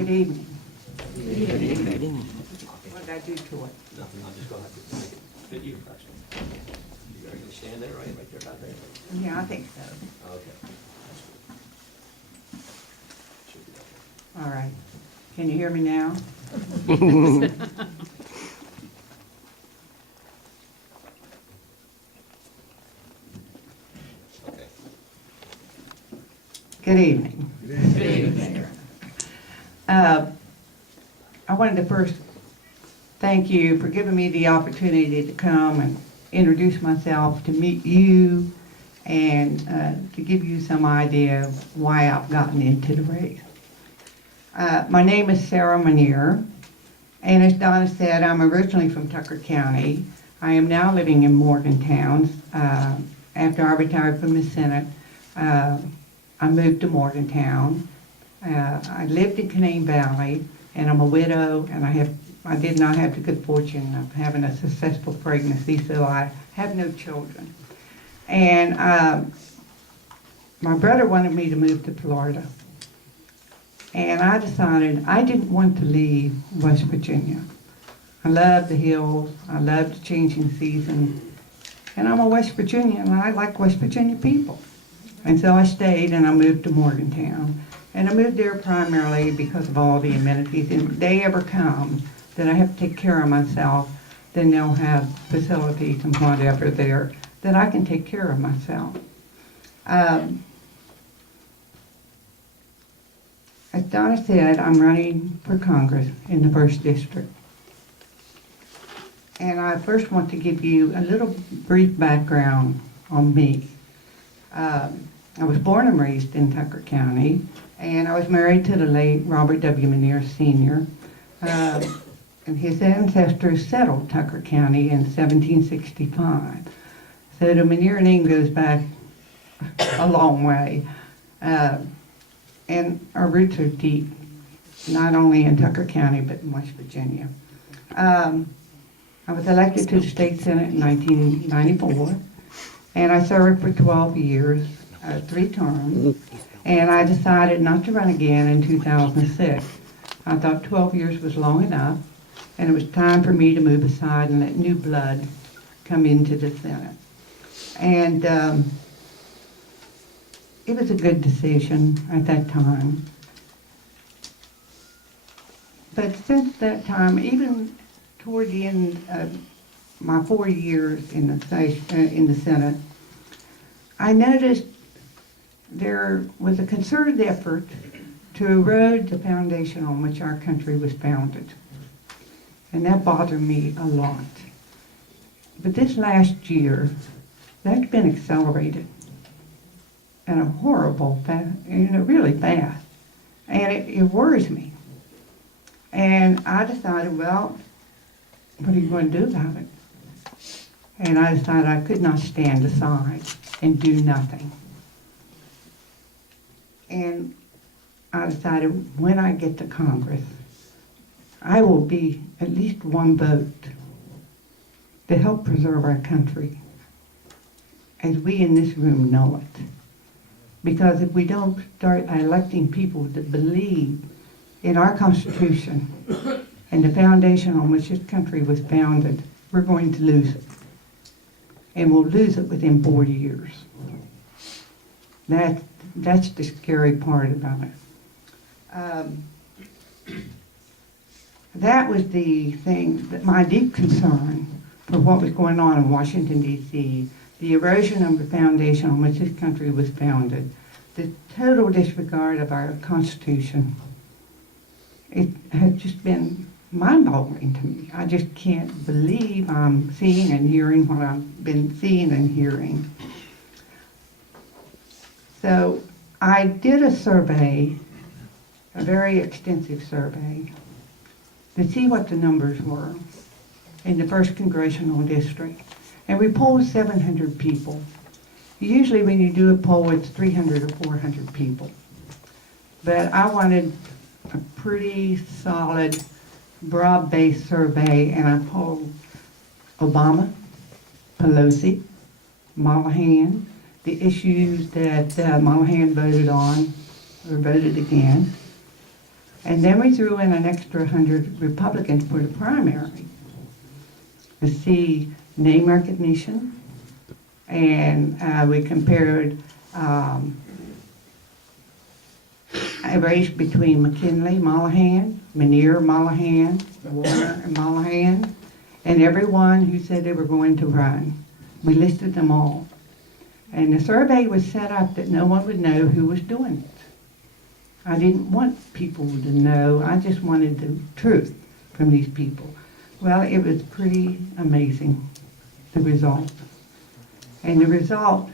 Good evening. Good evening. What did I do to it? Nothing, I'm just gonna have to make it fit you, actually. You are gonna stand there, right there, about there? Yeah, I think so. Okay. That's good. Should be okay. All right. Can you hear me now? Okay. Good evening. Good evening. I wanted to first thank you for giving me the opportunity to come and introduce myself, to meet you, and to give you some idea of why I've gotten into the race. My name is Sarah Minear, and as Donna said, I'm originally from Tucker County. I am now living in Morgantown. After I retired from the Senate, I moved to Morgantown. I lived in Canaan Valley, and I'm a widow, and I did not have the good fortune of having a successful pregnancy, so I have no children. And my brother wanted me to move to Florida. And I decided I didn't want to leave West Virginia. I love the hills, I love the changing seasons, and I'm a West Virginian, and I like West Virginia people. And so I stayed, and I moved to Morgantown. And I moved there primarily because of all the amenities. And if the day ever comes that I have to take care of myself, then they'll have facilities and whatever there that I can take care of myself. As Donna said, I'm running for Congress in the 1st District. And I first want to give you a little brief background on me. I was born and raised in Tucker County, and I was married to the late Robert W. Minear Sr. And his ancestors settled Tucker County in 1765. So the Minear name goes back a long way. And our roots are deep, not only in Tucker County, but in West Virginia. I was elected to the state senate in 1994, and I served for 12 years, 3 terms, and I decided not to run again in 2006. I thought 12 years was long enough, and it was time for me to move aside and let new blood come into the Senate. And it was a good decision at that time. But since that time, even toward the end of my 4 years in the Senate, I noticed there was a concerted effort to erode the foundation on which our country was founded. And that bothered me a lot. But this last year, that's been accelerated in a horrible, really fast. And it worries me. And I decided, well, what are you going to do about it? And I decided I could not stand aside and do nothing. And I decided when I get to Congress, I will be at least one vote to help preserve our country as we in this room know it. Because if we don't start electing people that believe in our Constitution and the foundation on which this country was founded, we're going to lose it. And we'll lose it within 40 years. That's the scary part about it. That was the thing, that my deep concern for what was going on in Washington, D.C., the erosion of the foundation on which this country was founded, the total disregard of our Constitution. It has just been mind-boggling to me. I just can't believe I'm seeing and hearing what I've been seeing and hearing. So I did a survey, a very extensive survey, to see what the numbers were in the 1st Congressional District. And we polled 700 people. Usually when you do a poll, it's 300 or 400 people. But I wanted a pretty solid, broad-based survey, and I polled Obama, Pelosi, Monahan, the issues that Monahan voted on or voted against, And then we threw in an extra 100 Republicans for the primary to see name recognition. And we compared a race between McKinley, Mollahan, Minear, Mollahan, Warner, and Mollahan, and everyone who said they were going to run. We listed them all. And the survey was set up that no one would know who was doing it. I didn't want people to know. I just wanted the truth from these people. Well, it was pretty amazing, the result. And the result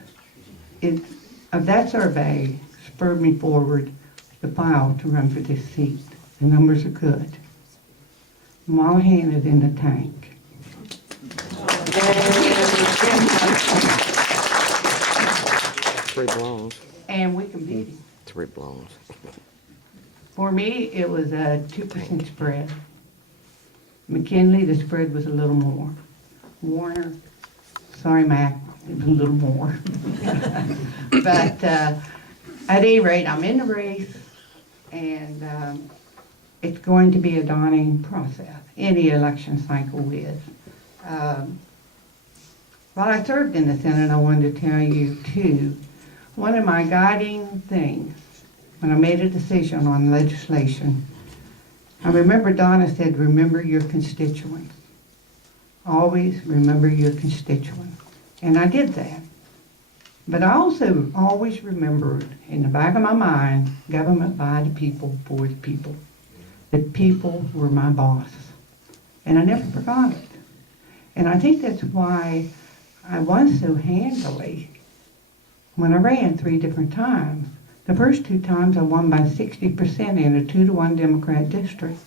of that survey spurred me forward to file to run for this seat. The numbers are good. Mollahan is in the tank. Three blowns. And we can beat him. Three blowns. For me, it was a 2% spread. McKinley, the spread was a little more. Warner, sorry, Mac, it was a little more. But at any rate, I'm in the race, and it's going to be a daunting process. Any election cycle is. While I served in the Senate, I wanted to tell you, too, one of my guiding things when I made a decision on legislation, I remember Donna said, remember your constituents. Always remember your constituents. And I did that. But I also always remembered in the back of my mind, government by the people, for the people. The people were my boss. And I never forgot it. And I think that's why I won so handily when I ran 3 different times. The first 2 times I won by 60% in a 2-to-1 Democrat district.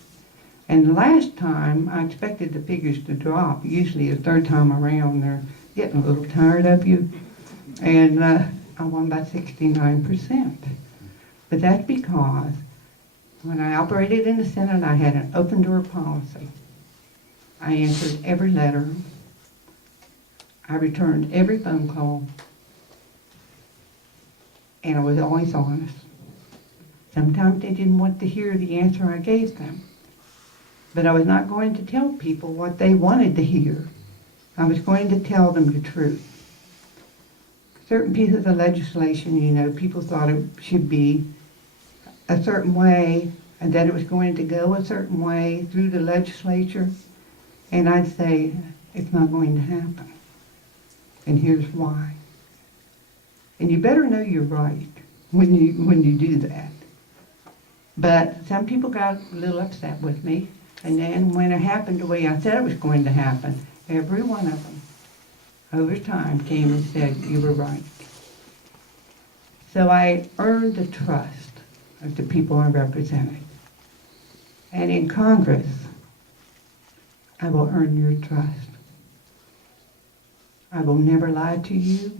And the last time I expected the figures to drop. Usually the third time around they're getting a little tired of you. And I won by 69%. But that's because when I operated in the Senate, I had an open door policy. I answered every letter. I returned every phone call. And I was always honest. Sometimes they didn't want to hear the answer I gave them. But I was not going to tell people what they wanted to hear. I was going to tell them the truth. Certain pieces of legislation, you know, people thought it should be a certain way and that it was going to go a certain way through the legislature. And I'd say, it's not going to happen. And here's why. And you better know you're right when you do that. But some people got a little upset with me. And then when it happened the way I said it was going to happen, every one of them, over time, came and said, you were right. So I earned the trust of the people I represented. And in Congress, I will earn your trust. I will never lie to you.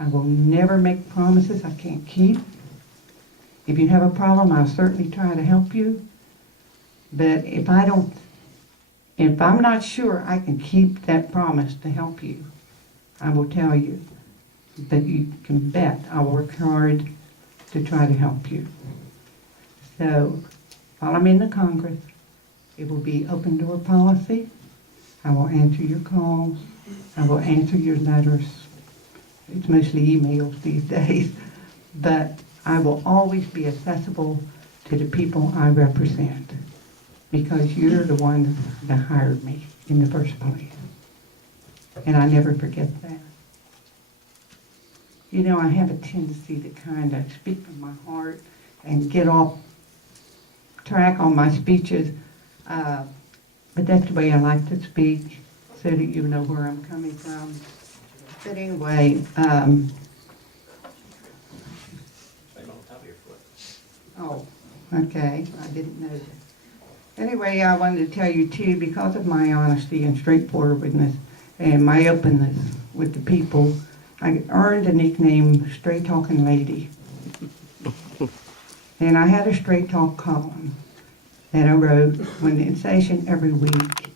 I will never make promises I can't keep. If you have a problem, I'll certainly try to help you. But if I'm not sure I can keep that promise to help you, I will tell you. But you can bet I'll work hard to try to help you. So while I'm in the Congress, it will be open door policy. I will answer your calls. I will answer your letters. It's mostly emails these days. But I will always be accessible to the people I represent because you're the one that hired me in the first place. And I never forget that. You know, I have a tendency to kind of speak from my heart and get off track on my speeches. But that's the way I like to speak so that you know where I'm coming from. But anyway, oh, okay, I didn't know that. Anyway, I wanted to tell you too, because of my honesty and straightforwardness and my openness with the people, I earned a nickname, Straight Talking Lady. And I had a straight talk column that I wrote when in session every week.